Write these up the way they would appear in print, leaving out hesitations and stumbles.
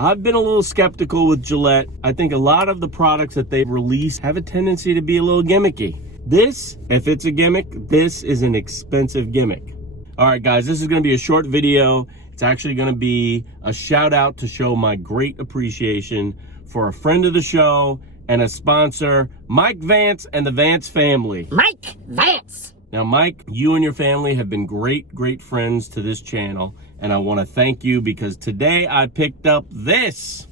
I've been a little skeptical with Gillette. I think a lot of the products that they release have a tendency to be a little gimmicky. This, if it's a gimmick, this is an expensive gimmick. All right, guys, this is going to be a short video. It's actually going to be a shout out to show my great appreciation for a friend of the show and a sponsor, Mike Vance and the Vance family. Mike Vance. Now, Mike, you and your family have been great friends to this channel, and I want to thank you because today I picked up this.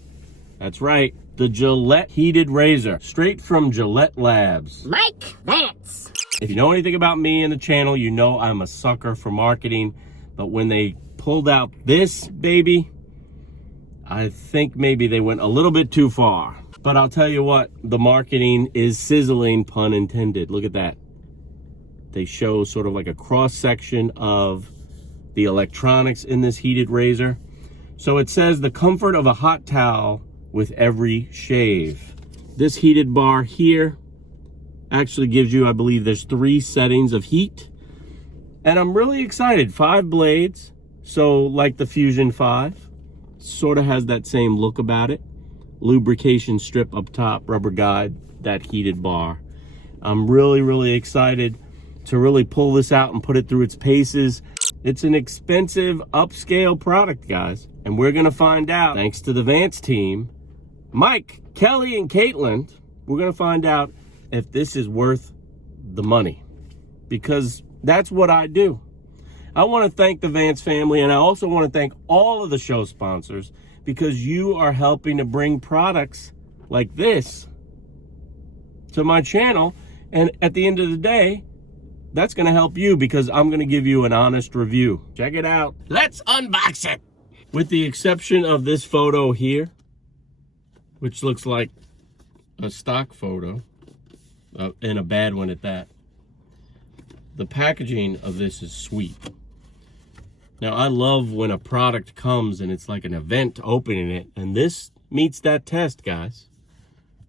That's right, the Gillette Heated Razor, straight from Gillette Labs. Mike Vance. If you know anything about me and the channel, you know I'm a sucker for marketing, but when they pulled out this baby, I think maybe they went a little bit too far. But I'll tell you what, the marketing is sizzling, pun intended. Look at that. They show sort of like a cross section of the electronics in this heated razor. So it says the comfort of a hot towel with every shave. This heated bar here actually gives you, I believe there's 3 settings of heat. And I'm really excited. 5 blades. So like the Fusion 5, sort of has that same look about it. Lubrication strip up top, rubber guide, that heated bar. I'm really excited to really pull this out and put it through its paces. It's an expensive upscale product, guys, and we're gonna find out, thanks to the Vance team, Mike, Kelly, and Caitlin, we're gonna find out if this is worth the money, because that's what I do. I want to thank the Vance family, and I also want to thank all of the show sponsors, because you are helping to bring products like this to my channel. And at the end of the day, that's going to help you because I'm going to give you an honest review. Check it out. Let's unbox it. With the exception of this photo here, which looks like a stock photo, and a bad one at that, the packaging of this is sweet. Now, I love when a product comes and it's like an event opening it, and this meets that test, guys.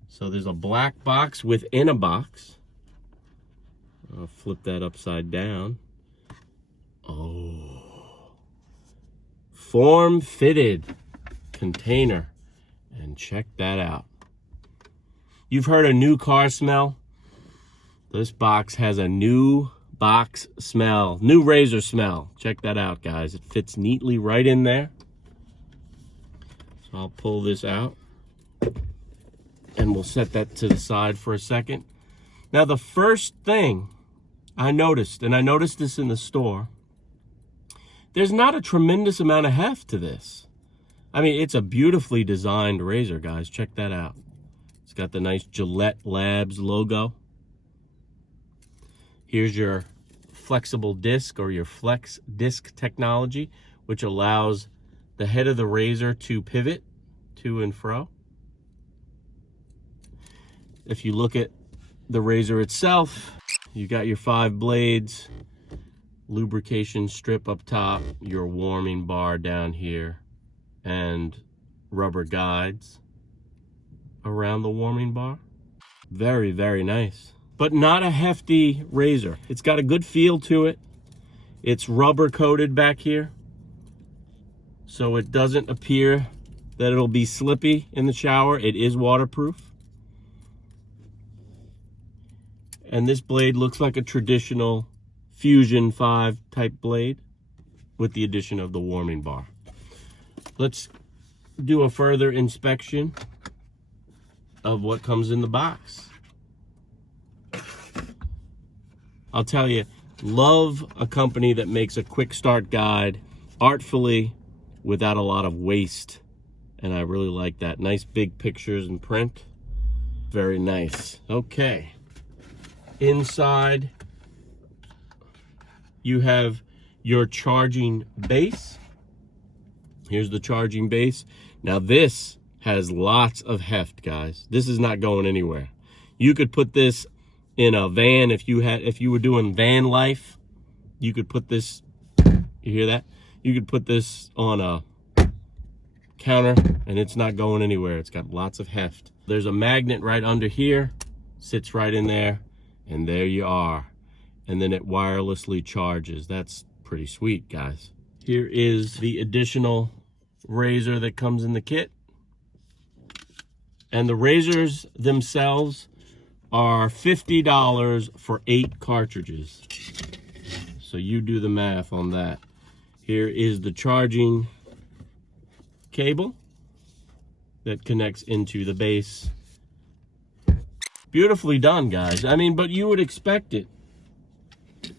So there's a black box within a box. I'll flip that upside down. Oh. Form-fitted container. And check that out. You've heard a new car smell? This box has a new box smell, new razor smell. Check that out, guys. It fits neatly right in there. So I'll pull this out and we'll set that to the side for a second. Now, the first thing I noticed, and I noticed this in the store, there's not a tremendous amount of heft to this. I mean, it's a beautifully designed razor, guys. Check that out. It's got the nice Gillette Labs logo. Here's your flexible disc, or your flex disc technology, which allows the head of the razor to pivot to and fro. If you look at the razor itself, you got your 5 blades, lubrication strip up top, your warming bar down here, and rubber guides around the warming bar. Very nice. But not a hefty razor. It's got a good feel to it. It's rubber coated back here, so it doesn't appear that it'll be slippy in the shower. It is waterproof. And this blade looks like a traditional Fusion 5 type blade with the addition of the warming bar. Let's do a further inspection of what comes in the box. I'll tell you, love a company that makes a quick start guide artfully without a lot of waste. And I really like that. Nice big pictures and print. Very nice. Okay. Inside, you have your charging base. Here's the charging base. Now this has lots of heft, guys. This is not going anywhere. You could put this in a van. If you were doing van life, you could put this, you hear that? You could put this on a counter and it's not going anywhere. It's got lots of heft. There's a magnet right under here, sits right in there, and there you are. And then it wirelessly charges. That's pretty sweet, guys. Here is the additional razor that comes in the kit. And the razors themselves are $50 for 8 cartridges. So you do the math on that. Here is the charging cable that connects into the base. Beautifully done, guys. I mean, but you would expect it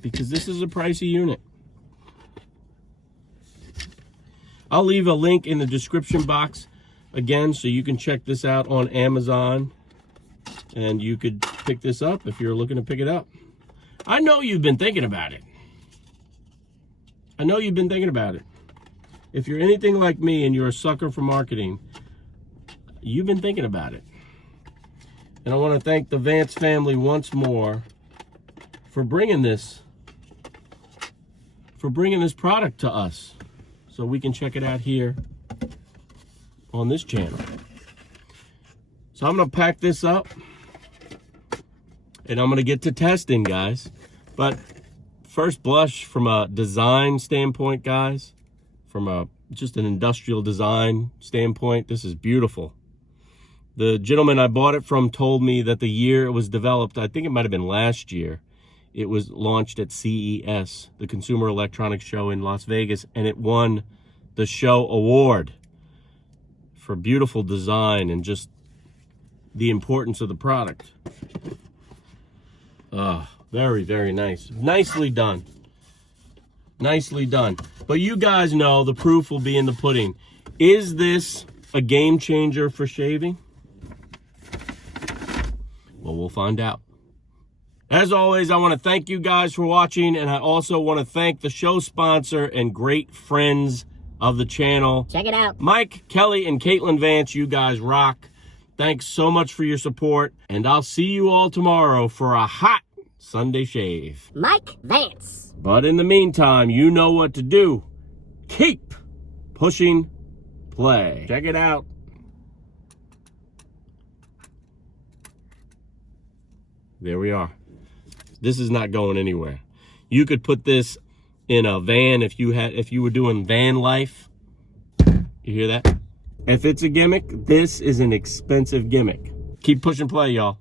because this is a pricey unit. I'll leave a link in the description box again so you can check this out on Amazon, and you could pick this up if you're looking to pick it up. I know you've been thinking about it. I know you've been thinking about it. If you're anything like me and you're a sucker for marketing, you've been thinking about it. And I want to thank the Vance family once more for bringing this product to us so we can check it out here on this channel. So I'm going to pack this up and I'm going to get to testing, guys. But first blush, from a design standpoint, guys, from just an industrial design standpoint, this is beautiful. The gentleman I bought it from told me that the year it was developed, I think it might have been last year, it was launched at CES, the Consumer Electronics Show in Las Vegas, and it won the show award for beautiful design and just the importance of the product. Very, very nice. Nicely done. Nicely done. But you guys know the proof will be in the pudding. Is this a game changer for shaving? Well, we'll find out. As always, I want to thank you guys for watching, and I also want to thank the show sponsor and great friends of the channel. Check it out. Mike, Kelly, and Caitlin Vance, you guys rock. Thanks so much for your support, and I'll see you all tomorrow for a hot Sunday shave. Mike Vance. But in the meantime, you know what to do. Keep pushing play. Check it out. There we are. This is not going anywhere. You could put this in a van if you were doing van life. You hear that? If it's a gimmick, this is an expensive gimmick. Keep pushing play, y'all.